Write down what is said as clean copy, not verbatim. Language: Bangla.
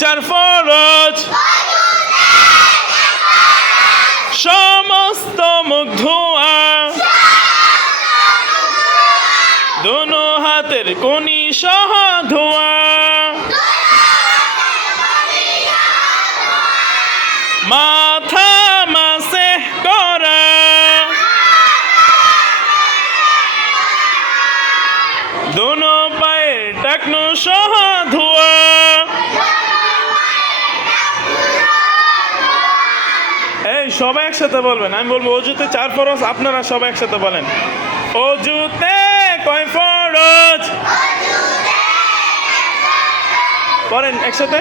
চার ফরজ, সমস্ত মুখ ধোয়া, দোনো হাতের কোনি সহ ধোয়া, মাথা মাসেহ করা, দোনো পায়ের টাকনো সহ ধোয়া। এই সবাই একসাথে বলবেন, আমি বলবো অজুতে চার ফরজ, আপনারা সবাই একসাথে বলেন অজুতে কয় ফরজ, বলেন একসাথে।